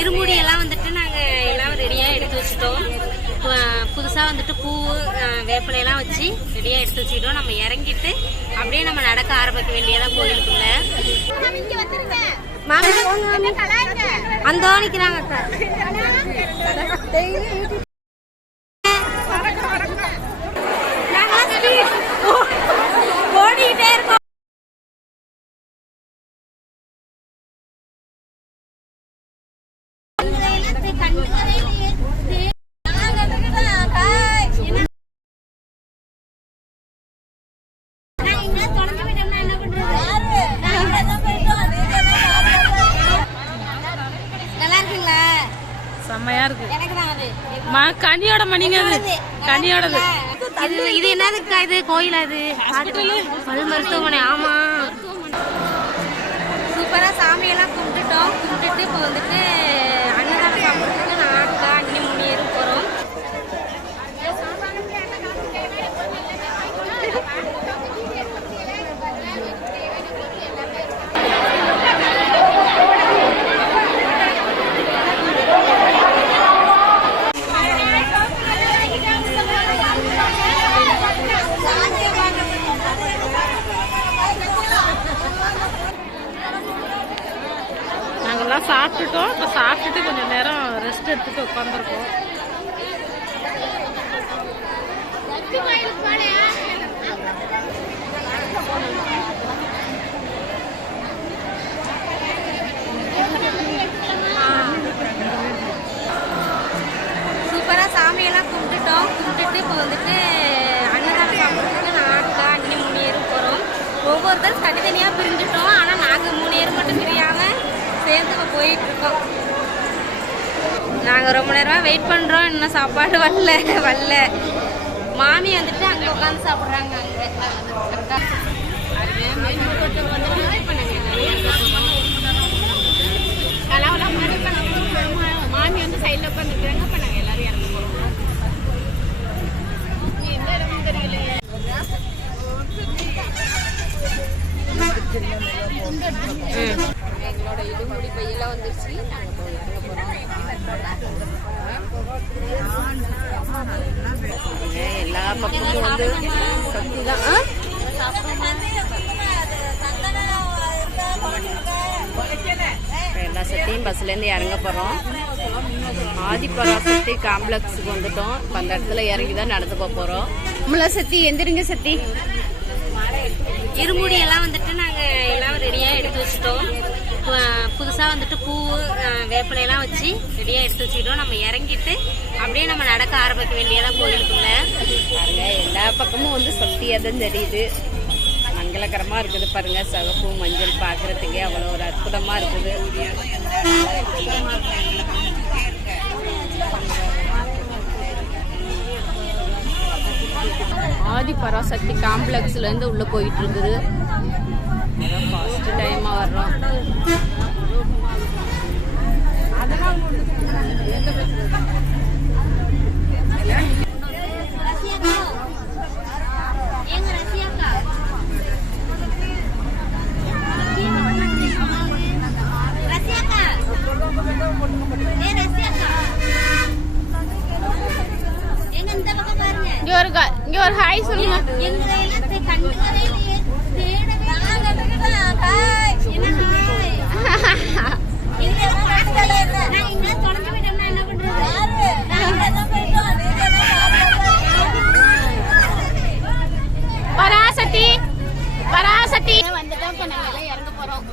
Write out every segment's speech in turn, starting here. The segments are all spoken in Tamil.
இருமுடி எல்லாம் வந்துட்டு நாங்கள் எல்லாம் ரெடியாக எடுத்து வச்சுட்டோம். புதுசாக வந்துட்டு பூ வேப்பிலையெல்லாம் வச்சு ரெடியாக எடுத்து வச்சுக்கிட்டோம். நம்ம இறங்கிட்டு அப்படியே நம்ம நடக்க ஆரம்பிக்க வேண்டியதான் கோயிலுக்குள்ள. அந்த நிற்கிறாங்க அக்கா நாங்களாம் speed. ஓ- ஓடிக்கிட்டே இருக்கோம் நல்லா இருக்குங்களா செம்மையா இருக்கு எனக்கு தான் அது மா கனியோட மணிங்க அது கனியோடது. இது இது என்னதுக்கா இது? கோயில் அது அது மருத்துவமனை. ஆமா. சூப்பரா சாமியெல்லாம் கும்பிட்டுட்டோம். கும்பிட்டுட்டு இப்போ வந்துட்டு அன்னதானம் சாப்பிட்றதுக்கு நாக்கா அன்னி முனியரும் போறோம் நாங்கெல்லாம் சாப்பிட்டுட்டோம் இப்போ சாப்பிட்டுட்டு கொஞ்சம் நேரம் ரெஸ்ட் எடுத்துட்டு உட்காந்துருக்கோம் சூப்பரா சாமியெல்லாம் கும்பிட்டுட்டோம் கும்பிட்டுட்டு இப்போ வந்துட்டு அன்னதானம் சாப்பிட்றதுக்கு நாக்கா அன்னி முனியரும் போறோம் ஒவ்வொருத்தரும் தனித்தனியாக பிரிஞ்சுட்டோம். ஆனால் நாங்கள் மூணு பேரும் மட்டும் பிரியாம சேர்ந்து போயிட்டுருக்கோம். நாங்கள் ரொம்ப நேரமாக வெயிட் பண்ணுறோம் இன்னும் சாப்பாடு வரல வரல. மாமி வந்துட்டு அங்கே உட்காந்து சாப்பிட்றாங்க. காம்ப்ளெக்ஸுக்கு வந்துட்டோம். இப்போ அந்த இடத்துல இறங்கி தான் நடந்து போக போகிறோம் நம்மள சத்தி எந்திரிங்க சத்தி. இருமுடி எல்லாம் வந்துட்டு நாங்கள் எல்லாம் ரெடியாக எடுத்து வச்சுட்டோம். புதுசாக வந்துட்டு பூ வேப்பிலையெல்லாம் வச்சு ரெடியாக எடுத்து வச்சுக்கிட்டோம். நம்ம இறங்கிட்டு அப்படியே நம்ம நடக்க ஆரம்பிக்க வேண்டியதான் கோயிலுக்குள்ள. எல்லா பக்கமும் வந்து சக்தியாக தான் தெரியுது. மங்களகரமாக இருக்குது பாருங்க. சிவப்பு மஞ்சள் பார்க்கறதுக்கே அவ்வளோ ஒரு அற்புதமாக இருக்குது. ஆதி பராசக்தி காம்ப்ளெக்ஸ்ல இருந்து உள்ள போயிட்டு இருக்குது ஃபர்ஸ்ட் டைமா வர்றோம் ஒரு க- இங்கே ஒரு ஹாய் சொல்லுங்க பராசக்தி பராசக்தி வந்துட்டோம் இப்போ நாங்கள் எல்லாம் இறங்க போகிறோம்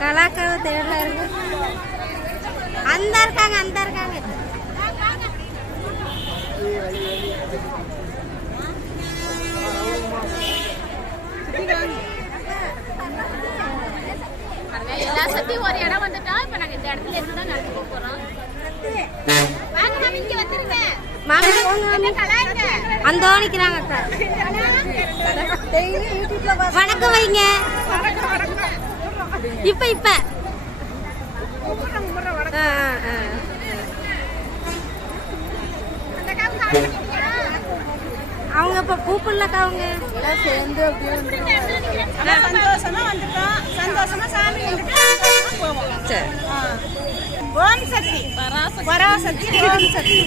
கலாக்கார தேடல இருக்கு அந்த இருக்காங்க அந்த இருக்காங்க. எல்லா சத்தியும் ஒரு இடம் வந்துட்டோம் இப்போ நாங்கள் இந்த இடத்துல இருந்து தான் நடந்து போக போகிறோம் வாங்க மாமி இங்கே வந்துருங்க. மாமி போங்க மாமி. அந்த நிக்கிறாங்க அக்கா வணக்கம் வைங்க. இப்ப இப்ப. அவங்க இப்ப கூப்பிடலக்கா அவங்க எல்லாம் சேர்ந்து அப்படியே சந்தோஷமா வந்துட்டோம். சந்தோஷமா சாமி சரி. ஓம் சக்தி. பராசக்தி ஓம் சக்தி.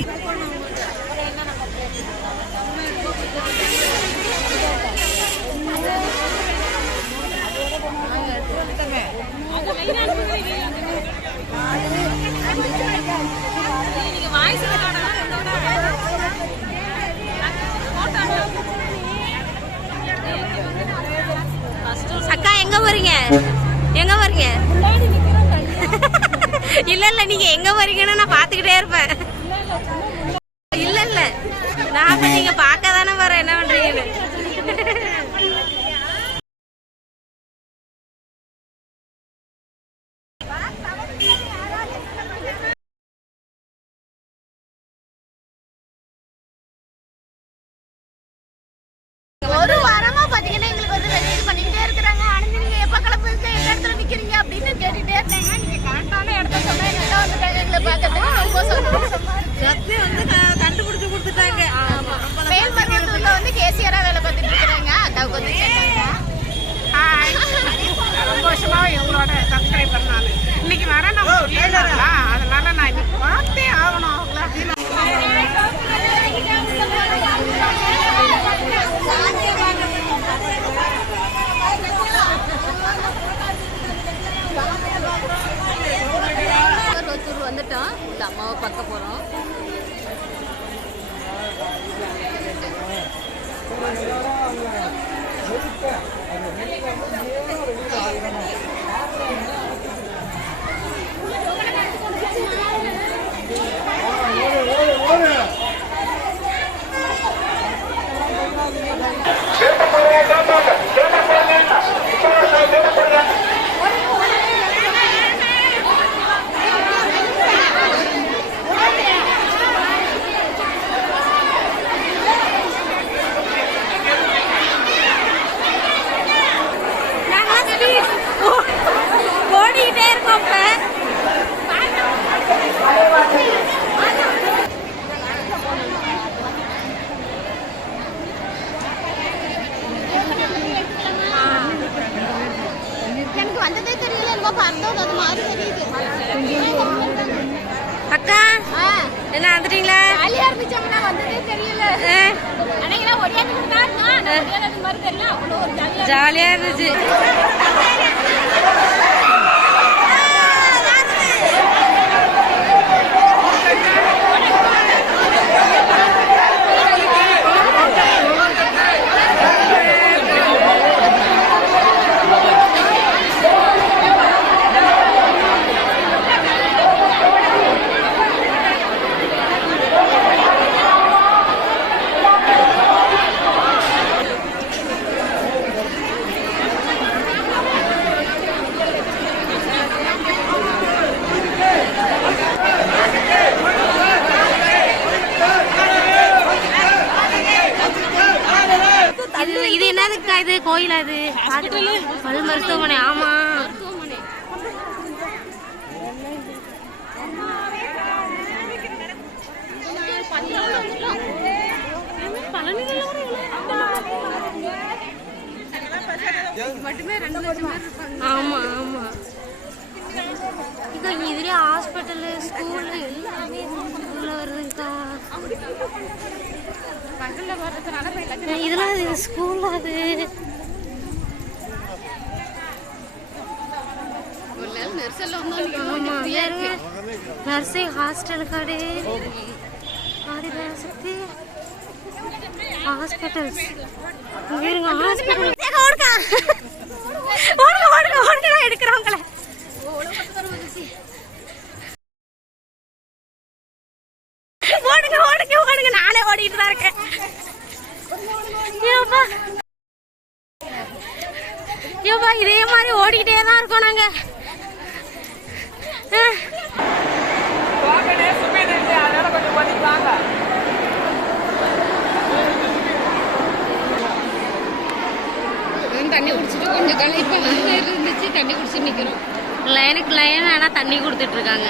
அக்கா எங்க போறீங்க? எங்க போறீங்க? இல்ல இல்ல நீங்க எங்க போறீங்கன்னு நான் பாத்துக்கிட்டே இருப்பேன். இல்ல இல்ல. நான் நீங்க பார்க்க தானே போறேன். என்ன பண்றீங்க? அக்காவுக்கு வந்து கேட்டாங்க சந்தோஷமா எங்களோட சப்ஸ்கிரைபர் நான் இன்னைக்கு வர நம்ம கேட்கறா அதனால நான் இன்னைக்கு பார்த்தே ஆகணும் அவங்கள அப்படின்னு ஒருத்தர் வந்துட்டோம் இந்த அம்மாவை பார்க்க போறோம் நாங்களாம் 你是。கோயிலா அது பல் மருத்துவமனை ஆமா. ஆமா ஆமா. இங்க இதுலயே ஹாஸ்பிட்டலு ஸ்கூலு எல்லாமே உள்ள வருதுங்கக்கா. இதெல்லாம் இது ஸ்கூல் அது ஆமா பாருங்க நர்சிங் ஹாஸ்டல் हॉस्टल खड़े अरे बह सकते ஹாஸ்பிட்டல் ஓடுங்க ஓடுங்க ஓடுங்க ஓடுங்க நான் ஓடுங்க ஓடுங்க ஓடுங்க நானே ஓடிட்டு தான் இருக்கேன் இதே மாதிரி ஓடிக்கிட்டே தான் இருக்கோம் தண்ணி குடிச்சிட்டு கொஞ்சம் கலை இப்போ இருந்துச்சு தண்ணி குடிச்சிட்டு நிற்கிறோம் லைனுக்கு லைன் ஆனால் தண்ணி கொடுத்துட்ருக்காங்க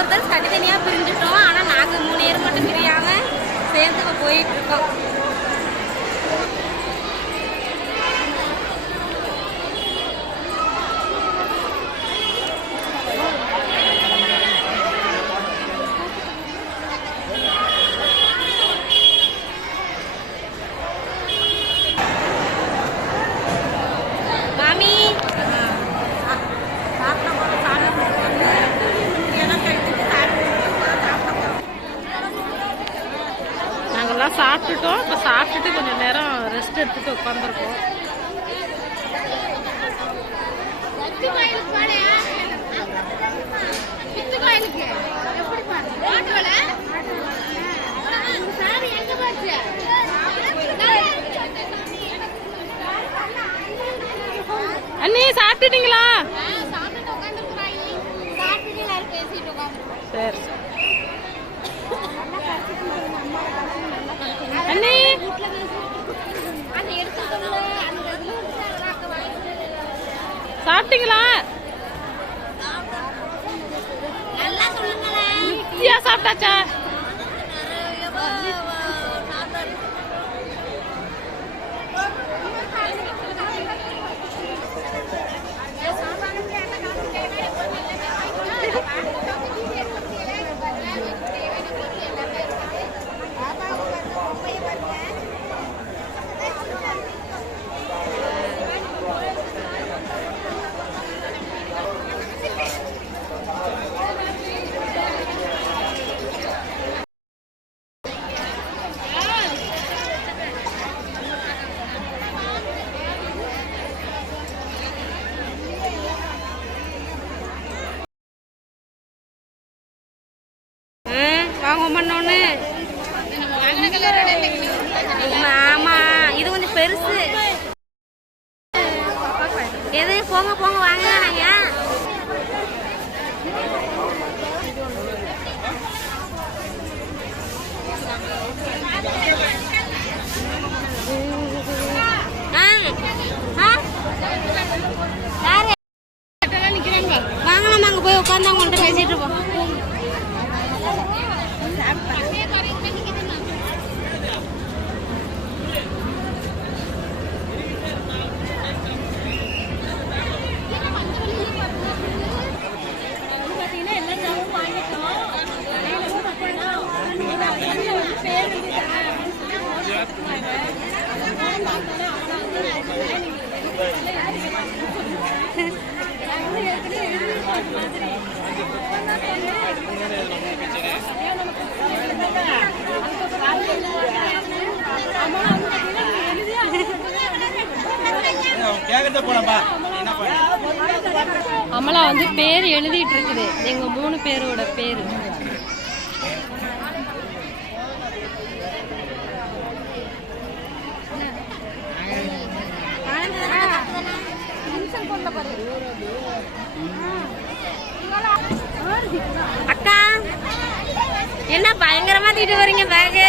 ஒருத்தர் தனித்தனியாக பிரிஞ்சுட்டோம். ஆனால் நாங்கள் மூணு பேர் மட்டும் பிரியாமல் சேர்ந்து போயிட்டுருக்கோம் சாப்பிட்டுட்டீங்களா? சரி. அண்ணே! சாப்பிட்டீங்களா? நல்லா சொல்லுங்களேன். சாப்பிட்டாச்சா? அவங்க பண்ணோன்னு. ஆமா இது கொஞ்சம் பெருசு. எது போங்க போங்க வாங்க நாங்க வாங்கலாம் அங்க போய் உட்காந்து அவங்க பேசிட்டு இருப்போம். அமலா வந்து பேர் எழுதிட்டு இருக்குது. எங்க மூணு பேரோட பேரு. அக்கா என்ன பயங்கரமா திட்டு வரீங்க பேகு?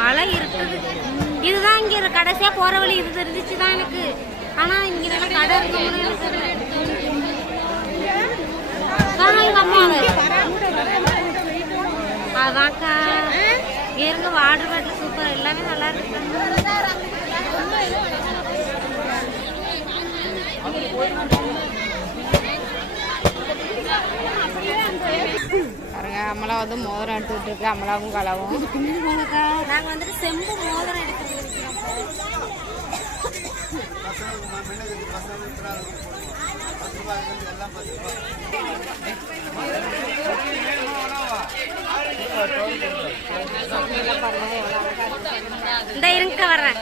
மழை இருக்குது. இதுதான் இங்க கடைசியா போற வழி இது தெரிஞ்சிச்சு தான் எனக்கு. ஆனா இங்க நல்லா கடை இருக்கும்னு எனக்கு அதான்க்கா. இருங்க வாட்டர் பாட்டில் சூப்பர் எல்லாமே நல்லா இருக்கு. பாருங்க அம்மலா வந்து மோதிரம் எடுத்துக்கிட்டு இருக்கு அம்மலாவும் கலவும். நாங்க வந்துட்டு செம்பு மோதிரம் எடுத்துட்டு இந்த இருங்க வர்றேன்.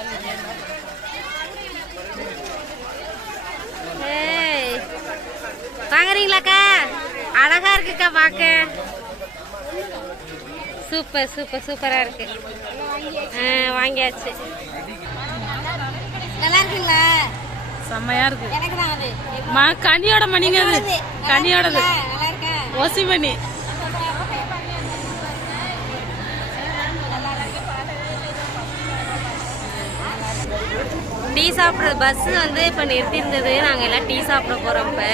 ஏய் வாங்குறீங்களாக்கா? அழகா இருக்குக்கா பார்க்க. சூப்பர் சூப்பர் சூப்பரா இருக்கு. வாங்கியாச்சு. நல்லா இருக்குங்களா செம்மையா இருக்கு. எனக்கு தான் அது. மா கனியோட மணிங்க அது கனியோடது இருக்குங்களா? நல்லா இருக்கா ஓசி மணி. டீ சாப்பிட்றது பஸ் வந்து இப்போ நிறுத்தியிருந்தது. நாங்கள் எல்லாம் டீ சாப்பிட போகிறோம் இப்போ.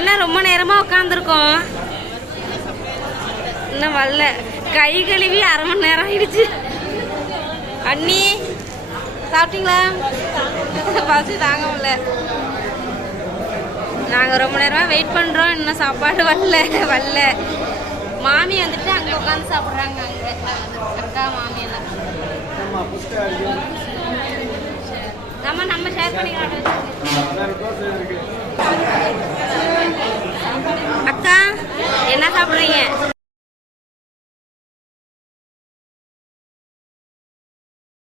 என்ன ரொம்ப நேரமா உட்காந்துருக்கோம் இன்னும் வரல. கை கழுவி அரை மணி நேரம் ஆயிடுச்சு. அண்ணி சாப்பிட்டீங்களா? பசி தாங்க முடியல. நாங்கள் ரொம்ப நேரமா வெயிட் பண்ணுறோம் இன்னும் சாப்பாடு வரல. வரல. மாமி வந்துட்டு அங்கே உட்காந்து சாப்பிட்றாங்க அங்கே. அக்கா மாமி எல்லாம். நம்ம நம்ம ஷேர் பண்ணிக்கலாம் அக்கா என்ன சாப்பிட்றீங்க?